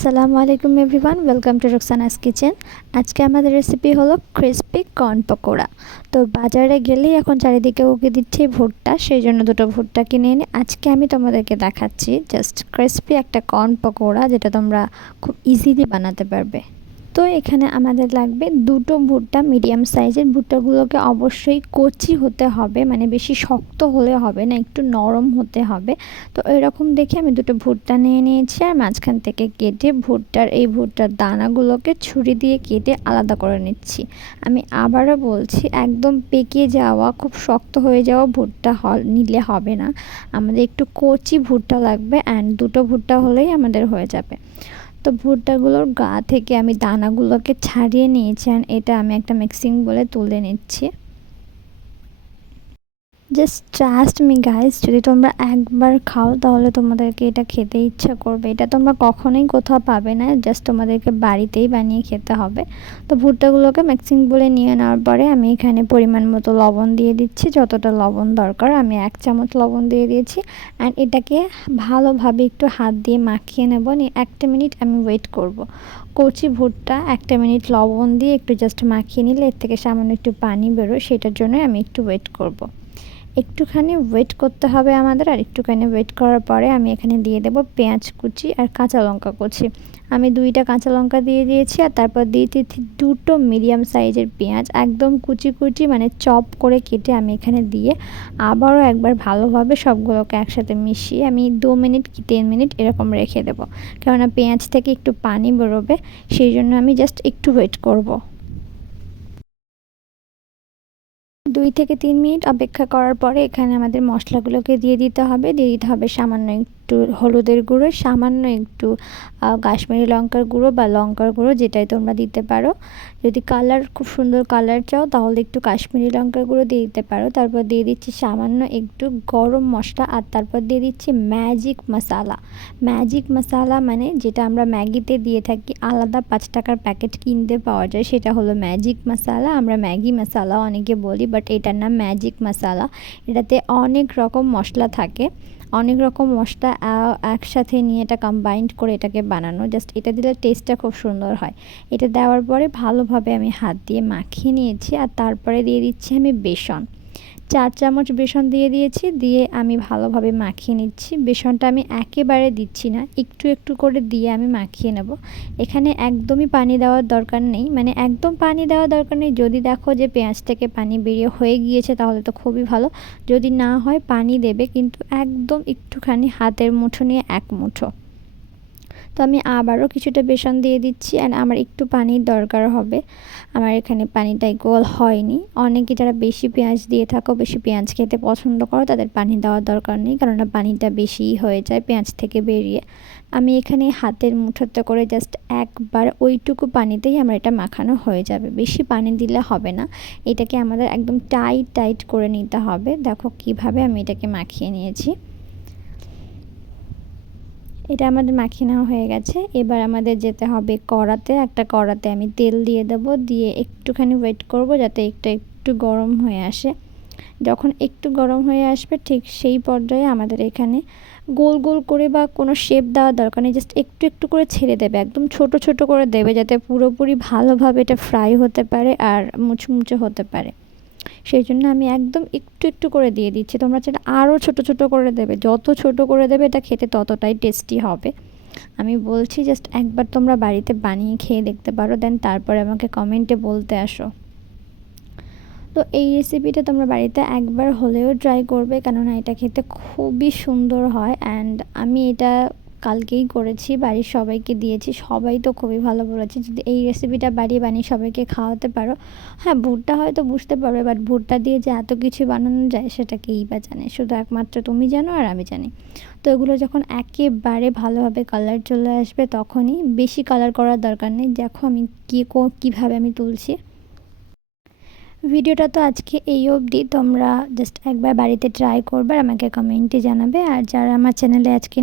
আসসালামু আলাইকুম everyone, welcome to রুকসানাস kitchen. আজকে আমাদের রেসিপি হলো ক্রিসপি কর্ন পকোড়া। তো বাজারে গেলেই এখন চারিদিকে উকি দিচ্ছে ভুট্টা, সেই জন্য দুটো ভুট্টা কিনে এনে আজকে আমি তোমাদেরকে দেখাচ্ছি জাস্ট ক্রিসপি একটা কর্ন পকোড়া, যেটা তোমরা খুব ইজিলি বানাতে পারবে। তো এখানে আমাদের লাগবে দুটো ভুট্টা, মিডিয়াম সাইজের ভুট্টাগুলোকে অবশ্যই কচি হতে হবে, মানে বেশি শক্ত হলে হবে না, একটু নরম হতে হবে। তো এরকম দেখে আমি দুটো ভুট্টা নিয়ে নিয়েছি, আর মাঝখান থেকে কেটে ভুট্টার দানাগুলোকে ছুরি দিয়ে কেটে আলাদা করে নিচ্ছি। আমি আবারও বলছি, একদম পেকে যাওয়া খুব শক্ত হয়ে যাওয়া ভুট্টা নিলে হবে না, আমাদের একটু কচি ভুট্টা লাগবে, অ্যান্ড দুটো ভুট্টা হলেই আমাদের হয়ে যাবে। তো ভুট্টাগুলোর গা থেকে আমি দানাগুলোকে ছাড়িয়ে নিয়েছি, আর এটা আমি একটা মিক্সিং বলে তুলে নিচ্ছি। জাস্ট ট্রাস্ট মি গাইস, যদি তোমরা একবার খাও তাহলে তোমাদেরকে এটা খেতে ইচ্ছা করবে। এটা তোমরা কখনোই কোথাও পাবে না, জাস্ট তোমাদেরকে বাড়িতেই বানিয়ে খেতে হবে। তো ভুট্টাগুলোকে মিক্সিং বলে নিয়ে নেওয়ার পরে আমি এখানে পরিমাণ মতো লবণ দিয়ে দিচ্ছি, যতটা লবণ দরকার আমি 1 চামচ লবণ দিয়ে দিয়েছি। অ্যান্ড এটাকে ভালোভাবে একটু হাত দিয়ে মাখিয়ে নেব, নিয়ে 1 মিনিট আমি ওয়েট করব। কচি ভুট্টা 1 মিনিট লবণ দিয়ে একটু জাস্ট মাখিয়ে নিলে এর থেকে সামান্য একটু পানি বেরোয়, সেটার জন্য আমি একটু ওয়েট করব। একটুখানি ওয়েট করতে হবে আমাদের। আর একটুখানি ওয়েট করার পরে আমি এখানে দিয়ে দেব পেঁয়াজ কুচি আর কাঁচা লঙ্কা কুচি। আমি 2টা কাঁচা লঙ্কা দিয়ে দিয়েছি, আর তারপর দিয়ে দিয়েছি 2টো মিডিয়াম সাইজের পেঁয়াজ, একদম কুচি কুচি মানে চপ করে কেটে আমি এখানে দিয়ে আবারও একবার ভালোভাবে সবগুলোকে একসাথে মিশিয়ে আমি 2 মিনিট কি 3 মিনিট এরকম রেখে দেবো, কেননা পেঁয়াজ থেকে একটু পানি বেরোবে, সেই জন্য আমি জাস্ট একটু ওয়েট করব। 2 থেকে 3 মিনিট অপেক্ষা করার পরে এখানে আমাদের মশলাগুলোকে দিয়ে দিতে হবে সামান্য একটু হলুদের গুঁড়ো, সামান্য একটু কাশ্মীরি লঙ্কার গুঁড়ো বা লঙ্কার গুঁড়ো, যেটাই তোমরা দিতে পারো। যদি কালার খুব সুন্দর কালার চাও তাহলে একটু কাশ্মীরি লঙ্কার গুঁড়ো দিয়ে দিতে পারো। তারপর দিয়ে দিচ্ছি সামান্য একটু গরম মশলা, আর তারপর দিয়ে দিচ্ছি ম্যাজিক মশালা। ম্যাজিক মশালা মানে যেটা আমরা ম্যাগিতে দিয়ে থাকি, আলাদা 5 টাকার প্যাকেট কিনতে পাওয়া যায়, সেটা হলো ম্যাজিক মশালা। আমরা ম্যাগি মশালা অনেকে বলি, বাট এটার নাম ম্যাজিক মশালা। এটাতে অনেক রকম মশলা থাকে, অনেক রকম মশলা একসাথে নিয়ে এটা কম্বাইন্ড করে এটাকে বানানো, জাস্ট এটা দিলে টেস্টটা খুব সুন্দর হয়। এটা দেওয়ার পরে ভালোভাবে আমি হাত দিয়ে মাখিয়ে নিয়েছি, আর তারপরে দিয়ে দিচ্ছি আমি বেসন। 4 চামচ বেসন দিয়ে দিয়েছি, দিয়ে আমি ভালোভাবে মাখিয়ে নিচ্ছি। বেসনটা আমি একেবারে দিচ্ছি না, একটু একটু করে দিয়ে আমি মাখিয়ে নেব। এখানে একদমই পানি দেওয়ার দরকার নেই, মানে একদম পানি দেওয়ার দরকার নেই। যদি দেখো যে পেঁয়াজ থেকে পানি বেরিয়ে হয়ে গিয়েছে তাহলে তো খুবই ভালো, যদি না হয় পানি দেবে, কিন্তু একদম একটুখানি হাতের মুঠো নিয়ে 1 মুঠো। তো আমি আবারও কিছুটা বেসন দিয়ে দিচ্ছি, আর আমার একটু পানির দরকার হবে। আমার এখানে পানিটা ইকুয়াল হয়নি। অনেকে যারা বেশি পেঁয়াজ দিয়ে থাকো, বেশি পেঁয়াজ খেতে পছন্দ করো, তাদের পানি দেওয়ার দরকার নেই, কেননা পানিটা বেশিই হয়ে যায় পেঁয়াজ থেকে বেরিয়ে। আমি এখানে হাতের মুঠোতে করে জাস্ট একবার ওইটুকু পানিতেই আমার এটা মাখানো হয়ে যাবে, বেশি পানি দিলে হবে না। এটাকে আমাদের একদম টাইট করে নিতে হবে। দেখো কিভাবে আমি এটাকে মাখিয়ে নিয়েছি। এটা আমাদের মাখিয়ে নেওয়া হয়ে গেছে। এবার আমাদের যেতে হবে কড়াতে। একটা কড়াতে আমি তেল দিয়ে দেব, দিয়ে একটুখানি ওয়েট করব যাতে একটু গরম হয়ে আসে। যখন একটু গরম হয়ে আসবে ঠিক সেই পর্যায়ে আমাদের এখানে গোল গোল করে বা কোনো শেপ দেওয়ার দরকার নেই, জাস্ট একটু করে ছেড়ে দেবে, একদম ছোট করে দেবে, যাতে পুরোপুরি ভালোভাবে এটা ফ্রাই হতে পারে আর মুচমুচে হতে পারে। সেই জন্য আমি একদম একটু করে দিয়ে দিচ্ছি। তোমরা চাইলে আরও ছোট করে দেবে, যত ছোট করে দেবে এটা খেতে ততটাই টেস্টি হবে। আমি বলছি জাস্ট একবার তোমরা বাড়িতে বানিয়ে খেয়ে দেখতে পারো, দেন তারপরে আমাকে কমেন্টে বলতে আসো। তো এই রেসিপিটা তোমরা বাড়িতে একবার হলেও ট্রাই করবে, কেননা এটা খেতে খুবই সুন্দর হয়। অ্যান্ড আমি এটা কালকেই করেছি, বাড়ির সবাইকে দিয়েছি, সবাই তো খুবই ভালো বলেছে। যদি এই রেসিপিটা বানিয়ে সবাইকে খাওয়াতে পারো, হ্যাঁ ভুট্টা হয়তো বুঝতে পারবে, বাট ভুট্টা দিয়ে যে এত কিছু বানানো যায় সেটা কেই বা জানে, শুধু একমাত্র তুমি জানো আর আমি জানি। তো এগুলো যখন একেবারে ভালোভাবে কালার চলে আসবে, তখনই, বেশি কালার করার দরকার নেই। দেখো আমি কীভাবে আমি তুলছি। ভিডিওটা তো আজকে এই অবধি, তোমরা জাস্ট একবার বাড়িতে ট্রাই করবে আর আমাকে কমেন্টে জানাবে। আর যারা আমার চ্যানেলে আজকে